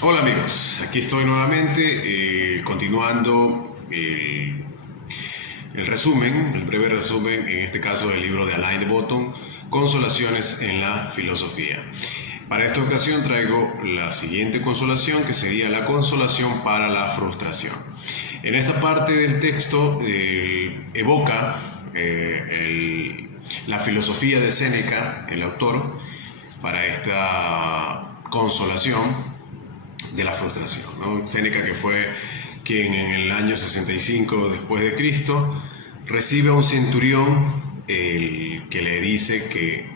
Hola amigos, aquí estoy nuevamente continuando el resumen, el breve resumen, en este caso del libro de Alain de Botton, Consolaciones en la Filosofía. Para esta ocasión traigo la siguiente consolación, que sería la consolación para la frustración. En esta parte del texto evoca la filosofía de Séneca, el autor, para esta consolación de la frustración, ¿no? Séneca, que fue quien en el año 65 después de Cristo recibe a un centurión que le dice que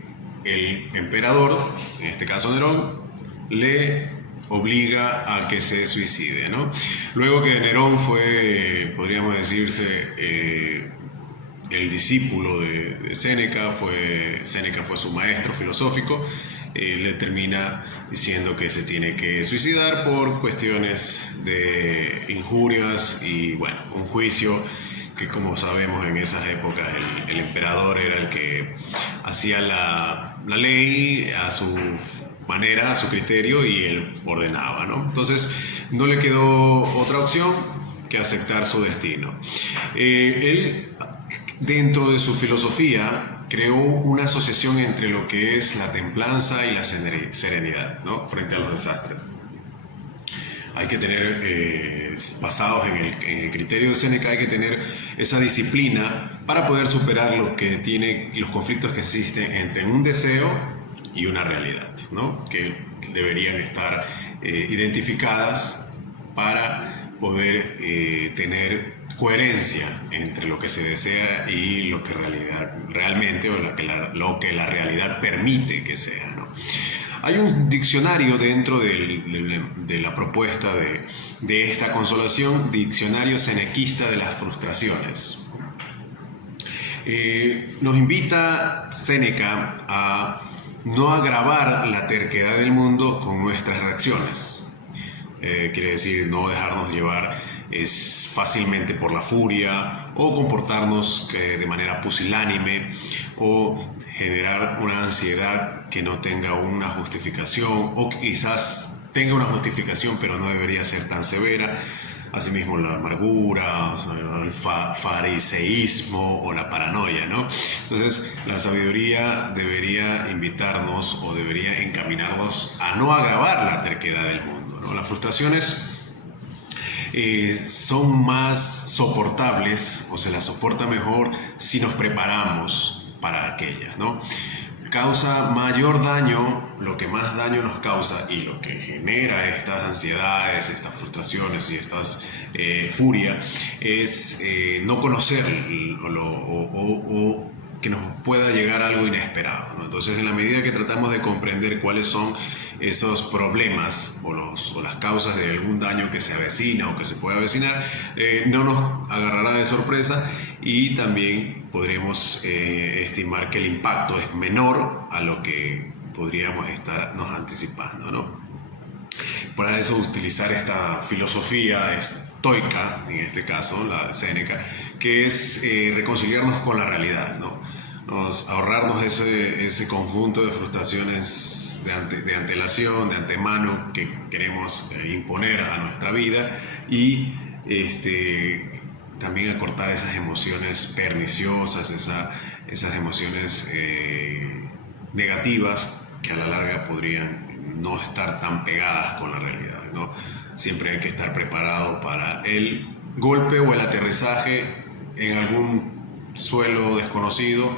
el emperador, en este caso Nerón, le obliga a que se suicide, ¿no? Luego que Nerón fue, podríamos decirse, el discípulo de Séneca, Séneca fue su maestro filosófico, le termina diciendo que se tiene que suicidar por cuestiones de injurias y, bueno, un juicio que, como sabemos, en esas épocas el emperador era el que hacía la ley a su manera, a su criterio, y él ordenaba, ¿no? Entonces no le quedó otra opción que aceptar su destino. Él, dentro de su filosofía, creó una asociación entre lo que es la templanza y la serenidad, ¿no?, frente a los desastres. Hay que tener, basados en el criterio de Séneca, hay que tener esa disciplina para poder superar los conflictos que existen entre un deseo y una realidad, ¿no?, que deberían estar identificadas para poder tener coherencia entre lo que se desea y lo que realmente, o lo que la realidad permite que sea, ¿no? Hay un diccionario dentro de la propuesta de esta consolación, diccionario senequista de las frustraciones. Nos invita Séneca a no agravar la terquedad del mundo con nuestras reacciones. Quiere decir, no dejarnos llevar fácilmente por la furia, o comportarnos de manera pusilánime, o generar una ansiedad que no tenga una justificación, o que quizás tenga una justificación pero no debería ser tan severa. Asimismo, la amargura, el fariseísmo o la paranoia, ¿no? Entonces, la sabiduría debería invitarnos o debería encaminarnos a no agravar la terquedad del mundo, ¿no? Las frustraciones son más soportables, o se las soporta mejor si nos preparamos para aquellas, ¿no? Causa mayor daño, lo que más daño nos causa y lo que genera estas ansiedades, estas frustraciones y estas furia, es no conocer o que nos pueda llegar algo inesperado, ¿no? Entonces, en la medida que tratamos de comprender cuáles son esos problemas o las causas de algún daño que se avecina o que se puede avecinar, no nos agarrará de sorpresa, y también podremos estimar que el impacto es menor a lo que podríamos estarnos anticipando, ¿no? Para eso, utilizar esta filosofía estoica, en este caso la de Séneca, que es reconciliarnos con la realidad, ¿no? Ahorrarnos ese conjunto de frustraciones de antelación, de antemano, que queremos imponer a nuestra vida, y también acortar esas emociones perniciosas, esas emociones negativas, que a la larga podrían no estar tan pegadas con la realidad, ¿no? Siempre hay que estar preparado para el golpe o el aterrizaje en algún suelo desconocido,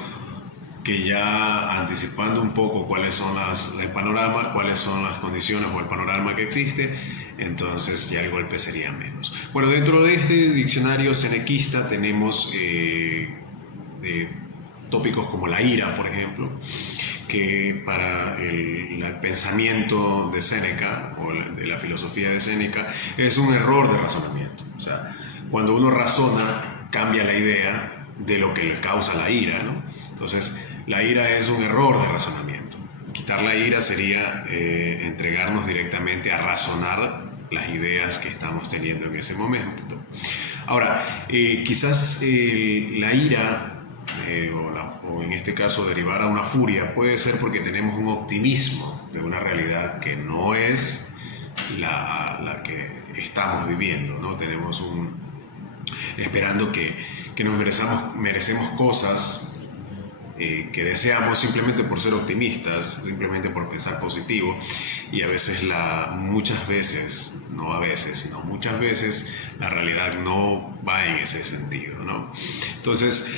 que ya anticipando un poco cuáles son el panorama, cuáles son las condiciones o el panorama que existe, entonces ya el golpe sería menos. Bueno, dentro de este diccionario senequista tenemos tópicos como la ira, por ejemplo, que para el pensamiento de Séneca, o de la filosofía de Séneca, es un error de razonamiento. O sea, cuando uno razona, cambia la idea de lo que le causa la ira, ¿no? Entonces, la ira es un error de razonamiento. Quitar la ira sería entregarnos directamente a razonar las ideas que estamos teniendo en ese momento. Ahora, quizás la ira, o en este caso derivar a una furia, puede ser porque tenemos un optimismo de una realidad que no es la que estamos viviendo, ¿no? Esperando que nos merecemos cosas que deseamos simplemente por ser optimistas, simplemente por pensar positivo, y muchas veces, no a veces, sino muchas veces, la realidad no va en ese sentido, ¿no? Entonces,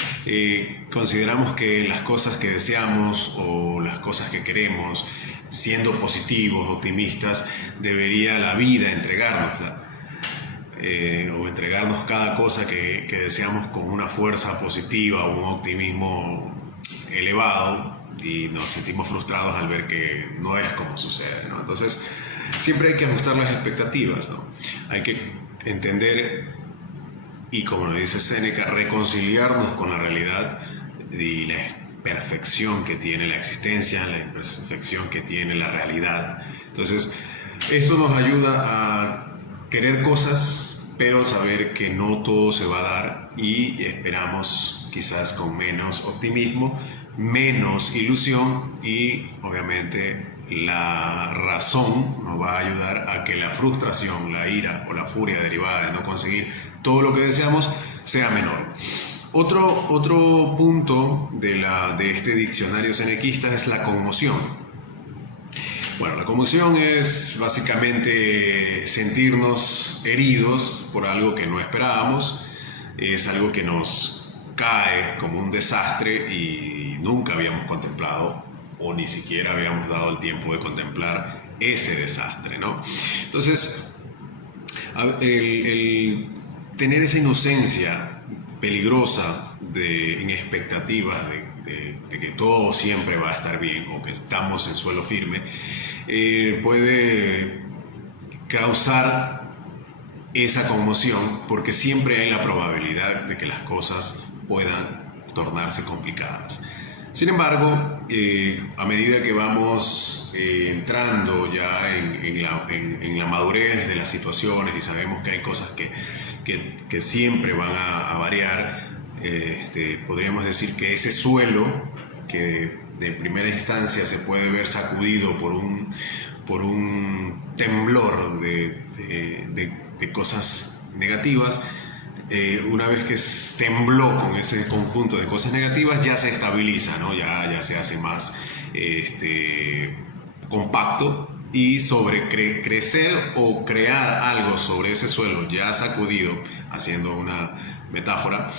consideramos que las cosas que deseamos o las cosas que queremos, siendo positivos, optimistas, debería la vida entregárnosla. O entregarnos cada cosa que deseamos con una fuerza positiva o un optimismo elevado, y nos sentimos frustrados al ver que no es como sucede, ¿no? Entonces siempre hay que ajustar las expectativas, ¿no? Hay que entender, y como lo dice Séneca, reconciliarnos con la realidad y la imperfección que tiene la existencia, la imperfección que tiene la realidad. Entonces esto nos ayuda a querer cosas, pero saber que no todo se va a dar, y esperamos quizás con menos optimismo, menos ilusión, y obviamente la razón nos va a ayudar a que la frustración, la ira o la furia derivada de no conseguir todo lo que deseamos sea menor. Otro punto de este diccionario senequista es la conmoción. Bueno, la conmoción es básicamente sentirnos heridos por algo que no esperábamos, es algo que nos cae como un desastre y nunca habíamos contemplado, o ni siquiera habíamos dado el tiempo de contemplar ese desastre, ¿no? Entonces, el tener esa inocencia peligrosa en expectativas de que todo siempre va a estar bien, o que estamos en suelo firme, puede causar esa conmoción, porque siempre hay la probabilidad de que las cosas puedan tornarse complicadas. Sin embargo, a medida que vamos entrando ya en la madurez de las situaciones, y sabemos que hay cosas que siempre van a variar, podríamos decir que ese suelo, que de primera instancia se puede ver sacudido por un temblor de cosas negativas, una vez que tembló con ese conjunto de cosas negativas, ya se estabiliza, ¿no? Ya se hace más compacto, y sobre crecer o crear algo sobre ese suelo ya sacudido, haciendo una metáfora,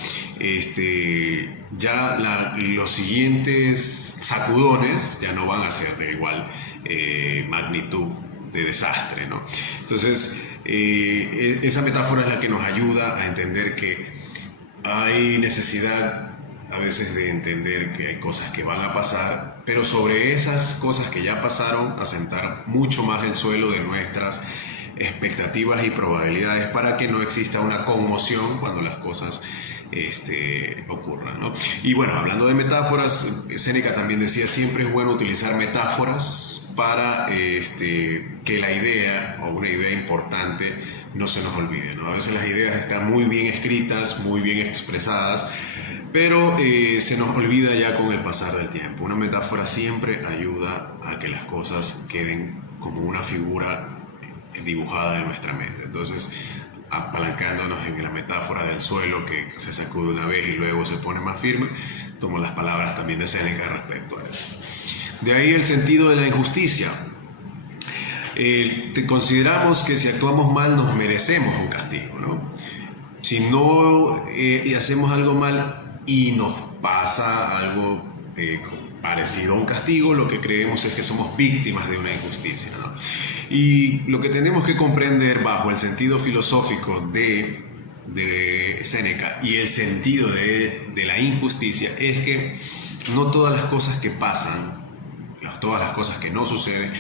ya los siguientes sacudones ya no van a ser de igual magnitud de desastre, ¿no? Entonces, esa metáfora es la que nos ayuda a entender que hay necesidad a veces de entender que hay cosas que van a pasar, pero sobre esas cosas que ya pasaron, asentar mucho más el suelo de nuestras expectativas y probabilidades, para que no exista una conmoción cuando las cosas ocurran, ¿no? Y bueno, hablando de metáforas, Séneca también decía, siempre es bueno utilizar metáforas para que la idea, o una idea importante, no se nos olvide, ¿no? A veces las ideas están muy bien escritas, muy bien expresadas, pero se nos olvida ya con el pasar del tiempo. Una metáfora siempre ayuda a que las cosas queden como una figura dibujada en nuestra mente. Entonces, apalancándonos en la metáfora del suelo que se sacude una vez y luego se pone más firme, tomo las palabras también de Séneca respecto a eso. De ahí el sentido de la injusticia. Consideramos que si actuamos mal nos merecemos un castigo, ¿no? Si no hacemos algo mal y nos pasa algo parecido a un castigo, lo que creemos es que somos víctimas de una injusticia, ¿no? Y lo que tenemos que comprender bajo el sentido filosófico de Séneca y el sentido de la injusticia es que no todas las cosas que pasan, todas las cosas que no suceden,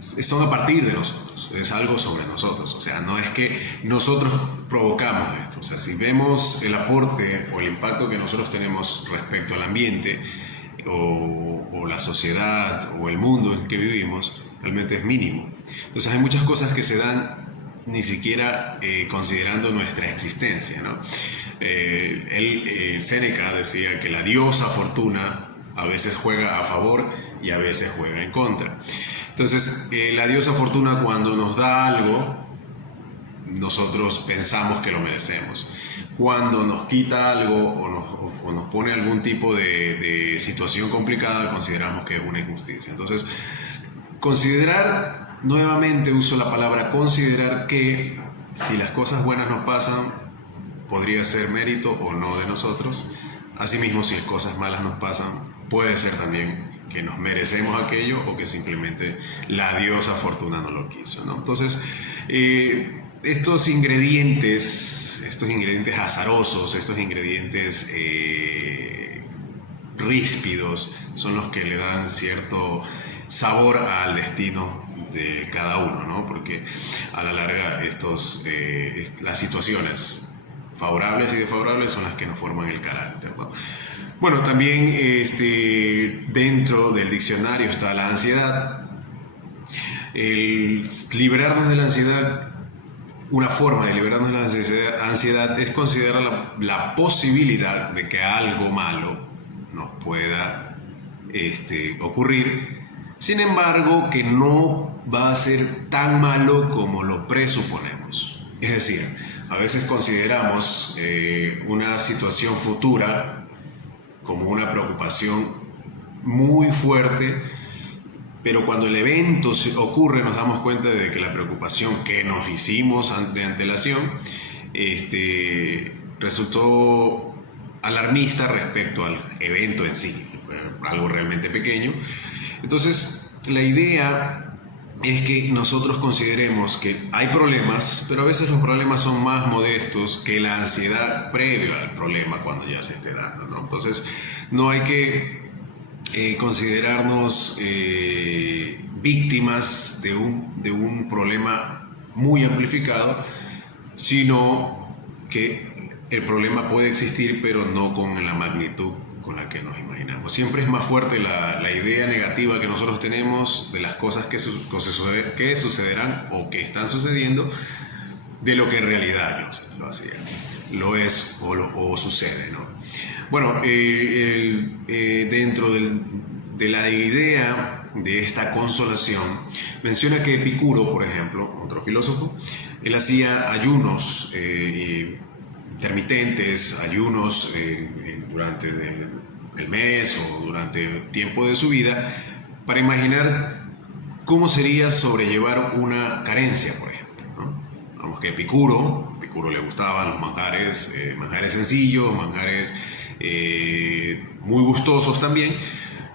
son a partir de nosotros, es algo sobre nosotros. O sea, no es que nosotros provocamos esto. O sea, si vemos el aporte o el impacto que nosotros tenemos respecto al ambiente o la sociedad o el mundo en que vivimos, realmente es mínimo. Entonces hay muchas cosas que se dan ni siquiera considerando nuestra existencia, ¿no? Séneca decía que la diosa fortuna a veces juega a favor y a veces juega en contra. Entonces, la diosa Fortuna, cuando nos da algo, nosotros pensamos que lo merecemos. Cuando nos quita algo o nos pone algún tipo de situación complicada, consideramos que es una injusticia. Entonces, considerar, nuevamente uso la palabra considerar, que si las cosas buenas nos pasan, podría ser mérito o no de nosotros. Asimismo, si las cosas malas nos pasan, puede ser también que nos merecemos aquello o que simplemente la diosa Fortuna no lo quiso, ¿no? Entonces, estos ingredientes azarosos, estos ingredientes ríspidos, son los que le dan cierto sabor al destino de cada uno, ¿no? Porque a la larga las situaciones favorables y desfavorables son las que nos forman el carácter, ¿no? Bueno, también dentro del diccionario está la ansiedad. El liberarnos de la ansiedad, una forma de liberarnos de la ansiedad es considerar la posibilidad de que algo malo nos pueda ocurrir, sin embargo que no va a ser tan malo como lo presuponemos. Es decir, a veces consideramos una situación futura como una preocupación muy fuerte, pero cuando el evento ocurre nos damos cuenta de que la preocupación que nos hicimos de antelación resultó alarmista respecto al evento en sí, algo realmente pequeño. Entonces, la idea es que nosotros consideremos que hay problemas, pero a veces los problemas son más modestos que la ansiedad previa al problema cuando ya se esté dando, ¿no? Entonces, no hay que considerarnos víctimas de un problema muy amplificado, sino que el problema puede existir, pero no con la magnitud con la que nos imaginamos. Siempre es más fuerte la idea negativa que nosotros tenemos de las cosas que sucederán o que están sucediendo, de lo que en realidad lo es o sucede, ¿no? Bueno, dentro de la idea de esta consolación, menciona que Epicuro, por ejemplo, otro filósofo, él hacía ayunos intermitentes, ayunos durante el mes o durante el tiempo de su vida, para imaginar cómo sería sobrellevar una carencia, por ejemplo, ¿no? Vamos que Epicuro le gustaban los manjares sencillos, manjares muy gustosos también,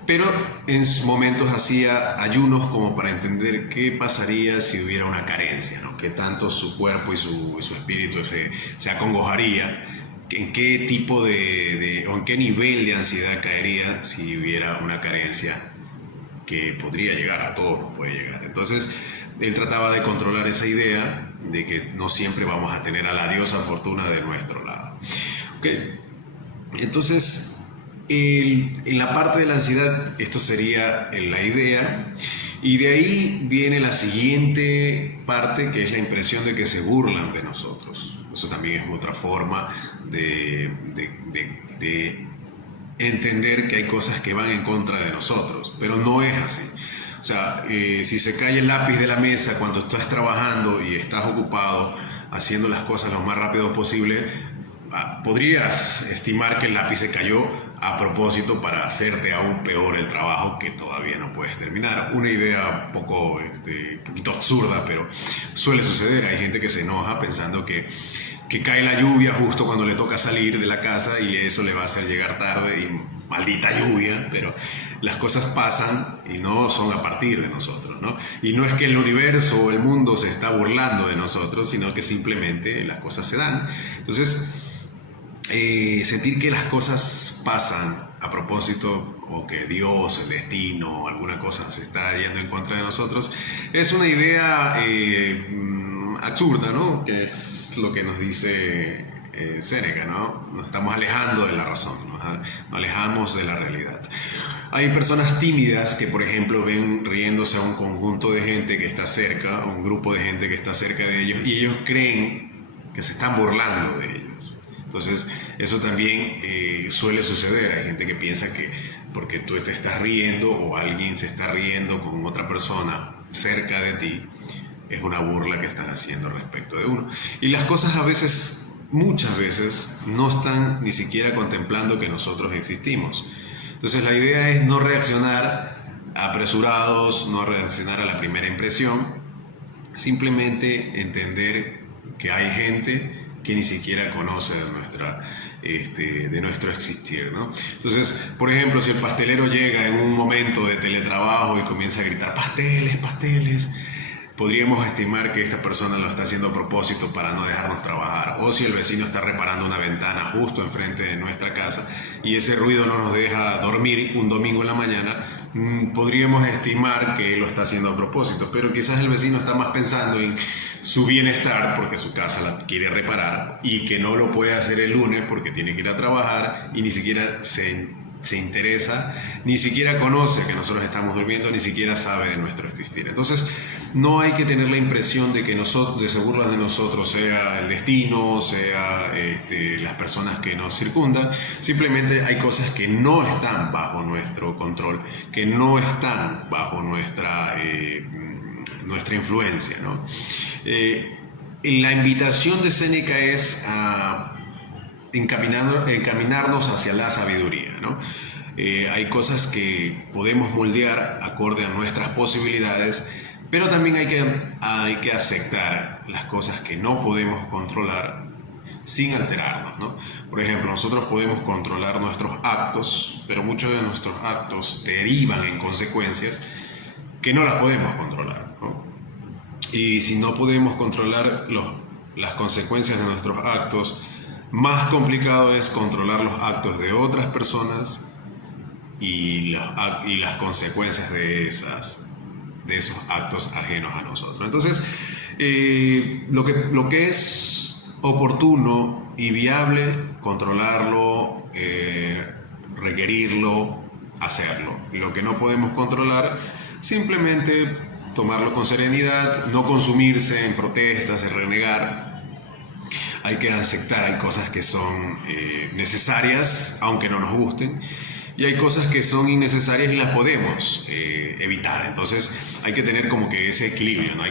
pero en momentos hacía ayunos como para entender qué pasaría si hubiera una carencia, ¿no? Qué tanto su cuerpo y su espíritu se acongojaría, en qué tipo o en qué nivel de ansiedad caería si hubiera una carencia que podría llegar, a todos nos puede llegar. Entonces, él trataba de controlar esa idea de que no siempre vamos a tener a la diosa Fortuna de nuestro lado. ¿Okay? Entonces, en la parte de la ansiedad, esto sería la idea, y de ahí viene la siguiente parte, que es la impresión de que se burlan de nosotros. Eso también es otra forma de entender que hay cosas que van en contra de nosotros, pero no es así. O sea, si se cae el lápiz de la mesa cuando estás trabajando y estás ocupado haciendo las cosas lo más rápido posible, podrías estimar que el lápiz se cayó a propósito para hacerte aún peor el trabajo que todavía no puedes terminar. Una idea poquito absurda, pero suele suceder. Hay gente que se enoja pensando que cae la lluvia justo cuando le toca salir de la casa y eso le va a hacer llegar tarde y maldita lluvia, pero las cosas pasan y no son a partir de nosotros, ¿no? Y no es que el universo o el mundo se está burlando de nosotros, sino que simplemente las cosas se dan. Entonces, sentir que las cosas pasan a propósito, o que Dios, el destino, alguna cosa se está yendo en contra de nosotros, es una idea absurda, ¿no? Que es lo que nos dice Séneca, ¿no? Nos estamos alejando de la razón, nos alejamos de la realidad. Hay personas tímidas que, por ejemplo, ven riéndose a un conjunto de gente que está cerca, a un grupo de gente que está cerca de ellos, y ellos creen que se están burlando de ellos. Entonces, eso también suele suceder. Hay gente que piensa que porque tú te estás riendo o alguien se está riendo con otra persona cerca de ti, es una burla que están haciendo respecto de uno. Y las cosas a veces, muchas veces, no están ni siquiera contemplando que nosotros existimos. Entonces la idea es no reaccionar apresurados, no reaccionar a la primera impresión, simplemente entender que hay gente que ni siquiera conoce de nuestro existir, ¿no? Entonces, por ejemplo, si el pastelero llega en un momento de teletrabajo y comienza a gritar pasteles, pasteles, podríamos estimar que esta persona lo está haciendo a propósito para no dejarnos trabajar. O si el vecino está reparando una ventana justo enfrente de nuestra casa y ese ruido no nos deja dormir un domingo en la mañana, podríamos estimar que él lo está haciendo a propósito. Pero quizás el vecino está más pensando en su bienestar porque su casa la quiere reparar y que no lo puede hacer el lunes porque tiene que ir a trabajar y ni siquiera se interesa, ni siquiera conoce que nosotros estamos durmiendo, ni siquiera sabe de nuestro existir. Entonces, no hay que tener la impresión de que se burlan de nosotros, sea el destino, sea las personas que nos circundan. Simplemente hay cosas que no están bajo nuestro control, que no están bajo nuestra influencia, ¿no? La invitación de Séneca es a encaminarnos hacia la sabiduría, ¿no? Hay cosas que podemos moldear acorde a nuestras posibilidades, pero también hay que aceptar las cosas que no podemos controlar sin alterarnos, ¿no? Por ejemplo, nosotros podemos controlar nuestros actos, pero muchos de nuestros actos derivan en consecuencias que no las podemos controlar, ¿no? Y si no podemos controlar las consecuencias de nuestros actos, más complicado es controlar los actos de otras personas y las consecuencias de esos actos ajenos a nosotros. Entonces, lo que es oportuno y viable, controlarlo, requerirlo, hacerlo. Lo que no podemos controlar, simplemente tomarlo con serenidad, no consumirse en protestas, en renegar. Hay que aceptar, hay cosas que son necesarias, aunque no nos gusten, y hay cosas que son innecesarias y las podemos evitar. Entonces hay que tener como que ese equilibrio, ¿no?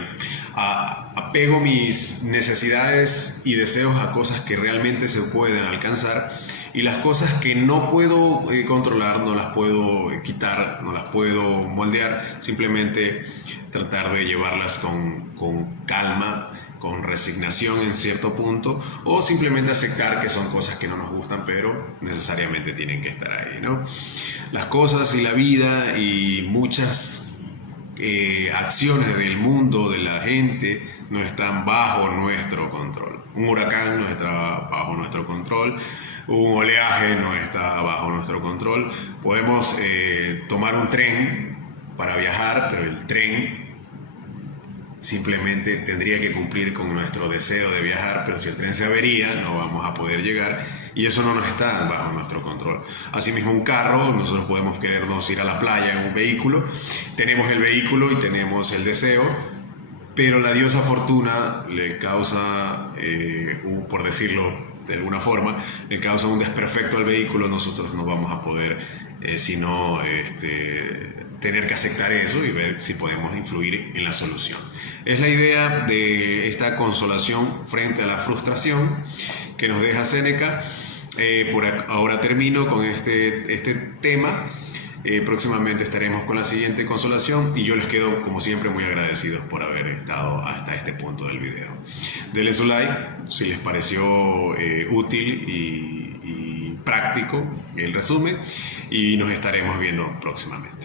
Apego mis necesidades y deseos a cosas que realmente se pueden alcanzar, y las cosas que no puedo controlar, no las puedo quitar, no las puedo moldear, simplemente tratar de llevarlas con calma, con resignación en cierto punto, o simplemente aceptar que son cosas que no nos gustan, pero necesariamente tienen que estar ahí, ¿no? Las cosas y la vida y muchas acciones del mundo, de la gente, no están bajo nuestro control. Un huracán no está bajo nuestro control, un oleaje no está bajo nuestro control. Podemos tomar un tren para viajar, pero el tren simplemente tendría que cumplir con nuestro deseo de viajar, pero si el tren se avería no vamos a poder llegar, y eso no nos está bajo nuestro control. Asimismo, un carro, nosotros podemos querernos ir a la playa en un vehículo, tenemos el vehículo y tenemos el deseo, pero la diosa Fortuna le causa, por decirlo de alguna forma, le causa un desperfecto al vehículo. Nosotros no vamos a poder sino tener que aceptar eso y ver si podemos influir en la solución. Es la idea de esta consolación frente a la frustración que nos deja Séneca. Por ahora termino con este tema. Próximamente estaremos con la siguiente consolación, y yo les quedo como siempre muy agradecidos por haber estado hasta este punto del video. Denle su like si les pareció útil y práctico el resumen, y nos estaremos viendo próximamente.